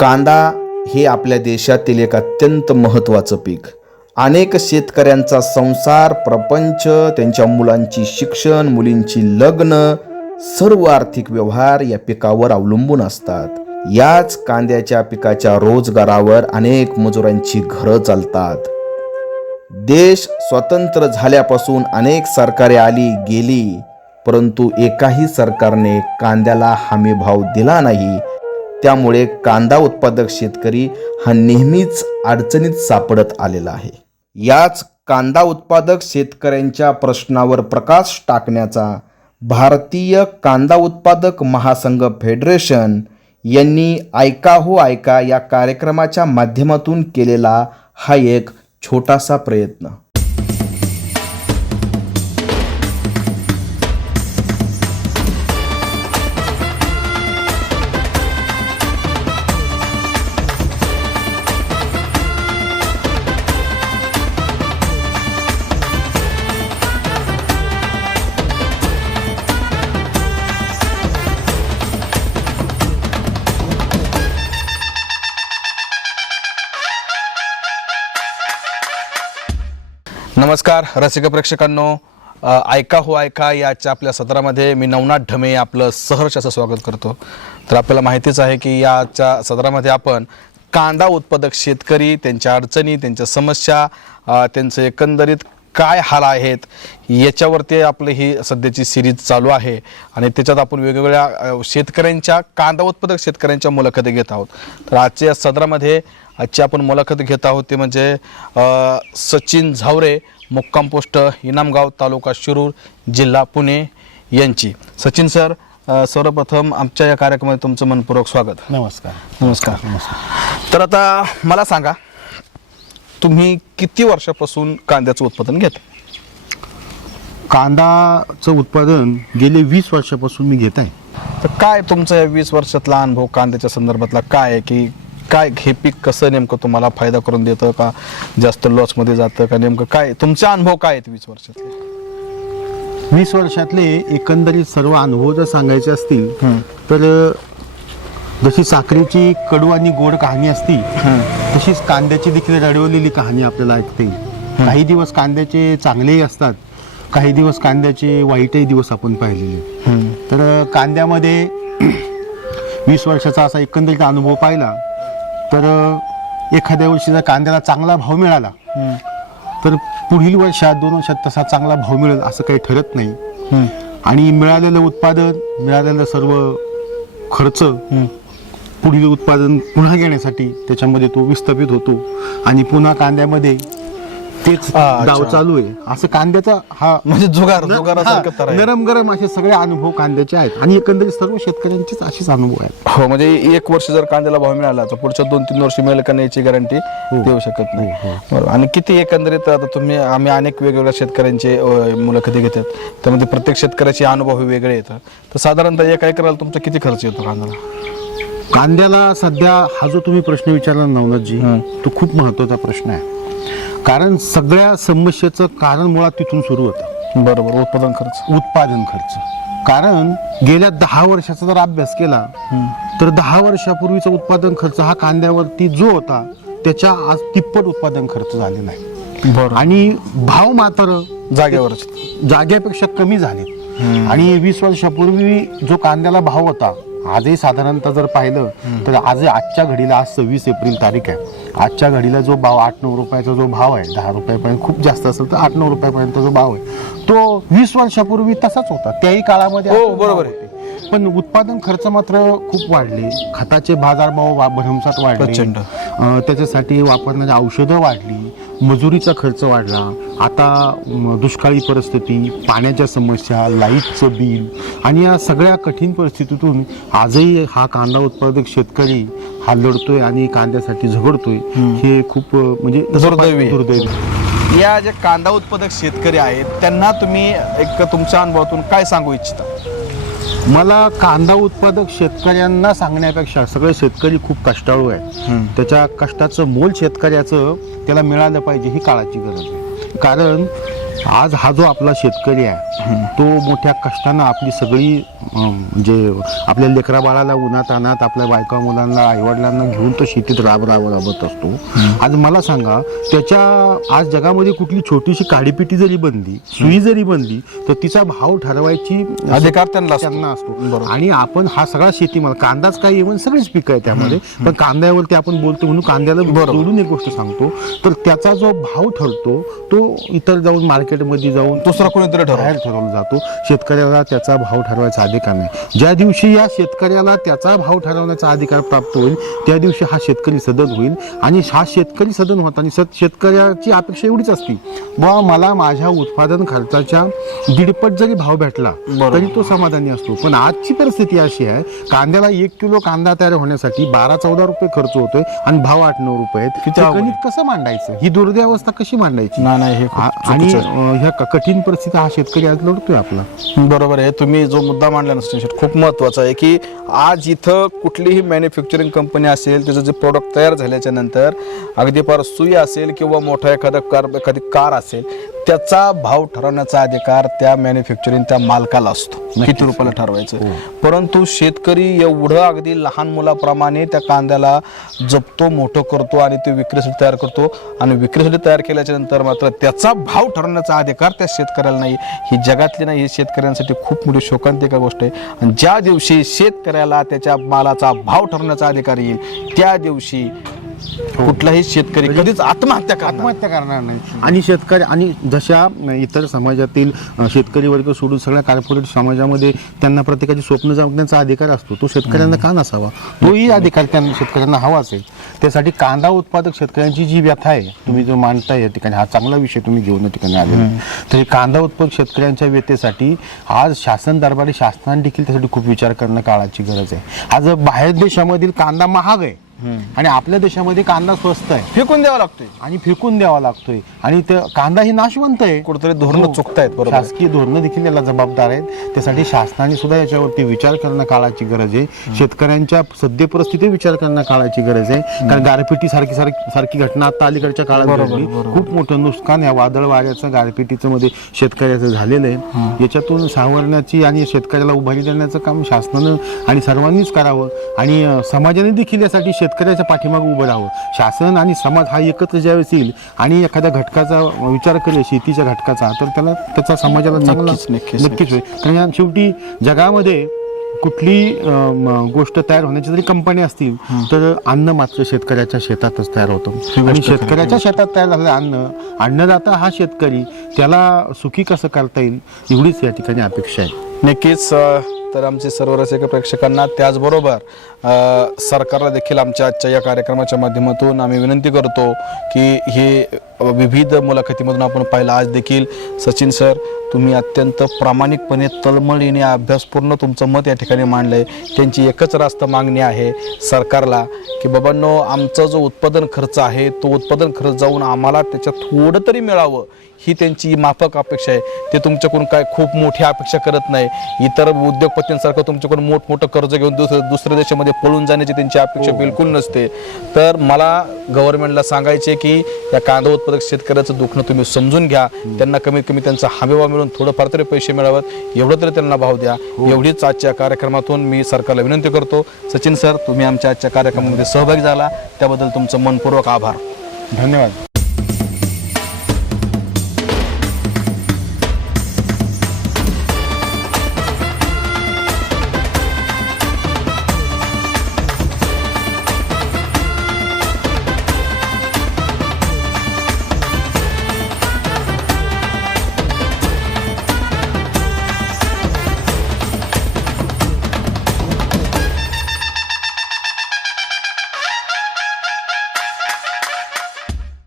कांदा हे आपल्या देशातील एक अत्यंत महत्त्वाचं पीक. अनेक शेतकऱ्यांचा संसार, प्रपंच, त्यांच्या मुलांची शिक्षण, मुलींची लग्न, सर्व आर्थिक व्यवहार या पिकावर अवलंबून असतात. याच कांद्याच्या पिकाच्या रोजगारावर अनेक मजुरांची घरं चालतात. देश स्वतंत्र झाल्यापासून अनेक सरकारे आली गेली, परंतु एकाही सरकारने कांद्याला हमी भाव दिला नाही. त्यामुळे कांदा उत्पादक शेतकरी हा नेहमीच अडचणीत सापडत आलेला आहे. याच कांदा उत्पादक शेतकऱ्यांच्या प्रश्नावर प्रकाश टाकण्याचा भारतीय कांदा उत्पादक महासंघ फेडरेशन यांनी ऐका हो ऐका या कार्यक्रमाच्या माध्यमातून केलेला हा एक छोटासा प्रयत्न. नमस्कार रसिक प्रेक्षकांनो, ऐका हो ऐका याच्या आपल्या सदरामध्ये मी नवनाथ ढमे आपलं सहर्ष असं स्वागत करतो. तर आपल्याला माहितीच आहे की याच्या सदरामध्ये आपण कांदा उत्पादक शेतकरी, त्यांच्या अडचणी, त्यांच्या समस्या, त्यांचे एकंदरीत काय हाल आहेत याच्यावरती आपली ही सध्याची सिरीज चालू आहे. आणि त्याच्यात आपण वेगवेगळ्या शेतकऱ्यांच्या, कांदा उत्पादक शेतकऱ्यांच्या मुलाखती घेत आहोत. तर आजच्या सदरामध्ये आजची आपण मुलाखत घेत आहोत ते म्हणजे सचिन झावरे, मुक्काम पोस्ट इनामगाव, तालुका शिरूर, जिल्हा पुणे यांची. सचिन सर, सर्वप्रथम आमच्या या कार्यक्रमात तुमचं मनपूर्वक स्वागत. नमस्कार. नमस्कार. नमस्कार. तर आता मला सांगा, तुम्ही किती वर्षापासून कांद्याचं उत्पादन घेता? कांदाचं उत्पादन गेले 20 वर्षापासून मी घेत आहे. तर काय तुमचा या 20 वर्षातला अनुभव कांद्याच्या संदर्भातला काय आहे, की काय हे पीक कसं नेमकं तुम्हाला फायदा करून देतं का जास्त लॉसमध्ये जातं का, नेमकं काय तुमचे अनुभव काय आहेत 20 वर्षातले? 20 वर्षातले एकंदरीत सर्व अनुभव जर सांगायचे असतील तर जशी साखरेची कडू आणि गोड कहाणी असती तशीच कांद्याची देखील रडवलेली कहाणी आपल्याला ऐकता येईल. काही दिवस कांद्याचे चांगलेही असतात, काही दिवस कांद्याचे वाईटही दिवस आपण पाहिलेले. तर कांद्यामध्ये 20 वर्षाचा असा एकंदरीत अनुभव पाहिला तर एखाद्या वर्षी जर कांद्याला चांगला भाव मिळाला तर पुढील वर्षात 2 वर्षात तसा चांगला भाव मिळेल असं काही ठरत नाही. आणि मिळालेलं उत्पादन, मिळालेलं सर्व खर्च पुढील उत्पादन पुन्हा घेण्यासाठी त्याच्यामध्ये तो विस्थापित होतो आणि पुन्हा कांद्यामध्ये तेच डाव चालू आहे. असं कांद्याचा हा म्हणजे जुगारासारखं नरम गरम असे सगळे अनुभव कांद्याचे आहेत आणि एकंदरीत सर्व शेतकऱ्यांचेच असेच अनुभव आहेत. हो, म्हणजे 1 वर्ष जर कांद्याला भाव मिळाला तर पुढच्या 2-3 वर्ष मिळेल का याची गॅरंटी देऊ शकत नाही. बरोबर. आणि किती एकंदरीत आता आम्ही अनेक वेगवेगळ्या शेतकऱ्यांचे मुलाखती घेतात, त्यामध्ये प्रत्येक शेतकऱ्याचे अनुभव वेगळे येतात. तर साधारणतः 1 एकराला तुमचा किती खर्च येतो कांद्याला? कांद्याला सध्या हा जो तुम्ही प्रश्न विचारला नवनाथजी, तो खूप महत्वाचा प्रश्न आहे. कारण सगळ्या समस्येचं कारण मुळात तिथून सुरू होतं. बरोबर. उत्पादन खर्च. कारण गेल्या 10 वर्षाचा जर अभ्यास केला तर 10 वर्षापूर्वीचा उत्पादन खर्च हा कांद्यावरती जो होता त्याच्या आज तिप्पट उत्पादन खर्च झालेला आहे. आणि भाव मात्र जाग्यापेक्षा कमी झाले. आणि 20 वर्षापूर्वी जो कांद्याला भाव होता, आजही साधारणतः जर पाहिलं तर आजच्या घडीला, आज 26 एप्रिल तारीख आहे, आजच्या घडीला जो भाव 8-9 रुपयाचा जो भाव आहे, 10 रुपयापर्यंत खूप जास्त असेल तर 8-9 रुपयापर्यंत जो भाव आहे तो 20 वर्षापूर्वी तसाच होता. त्याही काळामध्ये बरोबर आहे. पण उत्पादन खर्च मात्र खूप वाढले, खताचे बाजारभाव भरमसाठ वाढले, त्याच्यासाठी वापरणारी औषधं वाढली, मजुरीचा खर्च वाढला. आता दुष्काळी परिस्थिती, पाण्याच्या समस्या, लाईटचं बिल आणि या सगळ्या कठीण परिस्थितीतून आजही हा कांदा उत्पादक शेतकरी हा लढतोय आणि कांद्यासाठी झगडतोय. हे खूप म्हणजे दुर्दैवी. या जे कांदा उत्पादक शेतकरी आहेत त्यांना तुम्ही एक तुमच्या अनुभवातून काय सांगू इच्छिता? मला कांदा उत्पादक शेतकऱ्यांना सांगण्यापेक्षा सगळे शेतकरी खूप कष्टाळू आहे. त्याच्या कष्टाचं मोल शेतकऱ्याचं त्याला मिळालं पाहिजे ही काळाची गरज आहे. कारण आज हा जो आपला शेतकरी आहे तो मोठ्या कष्टानं आपली सगळी म्हणजे आपल्या लेकरा बाळाला उन्हात आणत आपल्या बायका मुलांना आईवडिलांना घेऊन तो शेतीत राबत असतो. आज मला सांगा, त्याच्या आज जगामध्ये कुठली छोटीशी काडीपिटी जरी बनली, सुई जरी बनली, तर तिचा भाव ठरवायची अधिकार त्यांना असतो. आणि आपण हा सगळा शेतीमाल, कांदाच काय इव्हन सगळीच पिकं आहे त्यामध्ये, पण कांद्यावरती आपण बोलतो म्हणून कांद्याला जोडून एक गोष्ट सांगतो, तर त्याचा जो भाव ठरतो तो इतर जाऊन मार्केटमध्ये जाऊन दुसरा कोणीतरी ठरवला जातो. शेतकऱ्याला त्याचा भाव ठरवायचा अधिकार नाही. ज्या दिवशी या शेतकऱ्याला त्याचा भाव ठरवण्याचा अधिकार प्राप्त होईल त्या दिवशी हा शेतकरी सदन होईल. आणि हा शेतकरी सदन होताना शेतकऱ्याची अपेक्षा एवढीच असते, बा मला माझ्या उत्पादन खर्चाच्या 1.5 जरी भाव भेटला तरी तो समाधानी असतो. पण आजची परिस्थिती अशी आहे, कांद्याला 1 किलो कांदा तयार होण्यासाठी 12-14 रुपये खर्च होतोय आणि भाव 8-9 रुपये आहेत. गणित कसं मांडायचं, ही दुर्दैवस्था कशी मांडायची? आणि ह्या कठीण परिस्थिती हा शेतकरी आज लढतोय आपला. बरोबर आहे. तुम्ही जो मुद्दा मांडला ना खूप महत्वाचा आहे की आज इथं कुठलीही मॅन्युफॅक्चरिंग कंपनी असेल, त्याचं जे प्रोडक्ट तयार झाल्याच्या नंतर अगदी फार सुई असेल किंवा मोठा एखादी कार असेल, त्याचा भाव ठरवण्याचा अधिकार त्या मॅन्युफॅक्चरिंग त्या मालकाला असतो, किती रुपयाला ठरवायचं. परंतु शेतकरी एवढं अगदी लहान मुलाप्रमाणे त्या कांद्याला जपतो, मोठं करतो आणि ते विक्रीसाठी तयार करतो. आणि विक्रीसाठी तयार केल्याच्या नंतर मात्र त्याचा भाव ठरवण्याचा अधिकार त्या शेतकऱ्याला नाही. ही जगातली नाही, ही शेतकऱ्यांसाठी खूप मोठी शोकांतिका गोष्ट आहे. आणि ज्या दिवशी शेतकऱ्याला त्याच्या मालाचा भाव ठरवण्याचा अधिकार येईल त्या दिवशी कुठलाही शेतकरी कधीच आत्महत्या करणार नाही. आणि शेतकरी आणि जशा इतर समाजातील शेतकरी वर्ग सोडून सगळ्या कॉर्पोरेट समाजामध्ये त्यांना प्रत्येकाची स्वप्न जगण्याचा अधिकार असतो, तो शेतकऱ्यांना का नसावा? तोही अधिकार त्यांना शेतकऱ्यांना हवा असेल. त्यासाठी कांदा उत्पादक शेतकऱ्यांची जी व्यथा आहे तुम्ही जो मांडताय या ठिकाणी, हा चांगला विषय तुम्ही घेऊन या ठिकाणी आले. तर कांदा उत्पादक शेतकऱ्यांच्या व्यथेसाठी आज शासन दरबारी शासनाने देखील त्यासाठी खूप विचार करणं काळाची गरज आहे. आज बाहेर देशामधील कांदा महाग आहे आणि आपल्या देशामध्ये कांदा स्वस्त आहे, फेकून द्यावा लागतोय. आणि ते कांदा ही नाशवंत आहे, कुठेतरी धोरणं चुकतायत. शासकीय धोरणं देखील याला जबाबदार आहेत. त्यासाठी शासनाने सुद्धा याच्यावरती विचार करणं काळाची गरज आहे. शेतकऱ्यांच्या सद्य परिस्थिती विचार करणं काळाची गरज आहे. कारण गारपिटी सारखी घटना आता अलीकडच्या काळात घडली. खूप मोठं नुकसान या वादळ वाऱ्याचं गारपिटीचं मध्ये शेतकऱ्याचं झालेलं आहे. याच्यातून सावरण्याची आणि शेतकऱ्याला उभारी देण्याचं काम शासनानं आणि सर्वांनीच करावं. आणि समाजाने देखील यासाठी शेतकऱ्याच्या पाठीमागे उभं राहावं. शासन आणि समाज हा एकत्र ज्यावेळेस येईल आणि एखाद्या घटकाचा विचार करेल, शेतीच्या घटकाचा, तर त्याचा समाजाला चांगला नक्कीच होईल. कारण शेवटी जगामध्ये कुठली गोष्ट तयार होण्याची जरी कंपनी असतील तर अन्न मात्र शेतकऱ्याच्या शेतातच तयार होतं. आणि शेतकऱ्याच्या शेतात तयार झालेलं अन्नदाता हा शेतकरी, त्याला सुखी कसं करता येईल एवढीच या ठिकाणी अपेक्षा आहे. नक्कीच. तर आमचे सर्व रसिक प्रेक्षकांना त्याचबरोबर सरकारला देखील आमच्या आजच्या या कार्यक्रमाच्या माध्यमातून आम्ही विनंती करतो की हे विविध मुलाखतीमधून आपण पाहिलं, आज देखील सचिन सर तुम्ही अत्यंत प्रामाणिकपणे तळमळीने अभ्यासपूर्ण तुमचं मत या ठिकाणी मांडलं आहे. त्यांची एकच रास्त मागणी आहे सरकारला की बाबांनो, आमचा जो उत्पादन खर्च आहे तो उत्पादन खर्च जाऊन आम्हाला त्याच्यात थोडं तरी मिळावं, ही त्यांची माफक अपेक्षा आहे. ते तुमच्याकडून काय खूप मोठी अपेक्षा करत नाही. इतर उद्योगपतींसारखं तुमच्याकडून मोठमोठं कर्ज घेऊन दुसऱ्या देशामध्ये पळून जाण्याची त्यांची अपेक्षा बिलकुल नसते. तर मला गव्हर्नमेंटला सांगायचे की या कांदा उत्पादक शेतकऱ्याचं दुखणं तुम्ही समजून घ्या. त्यांना कमीत कमी त्यांचा हमीभाव मिळून थोडंफार तरी पैसे मिळावेत, एवढं तरी त्यांना भाव द्या. एवढीच आजच्या कार्यक्रमातून मी सरकारला विनंती करतो. सचिन सर, तुम्ही आमच्या आजच्या कार्यक्रमामध्ये सहभागी झाला त्याबद्दल तुमचं मनपूर्वक आभार. धन्यवाद.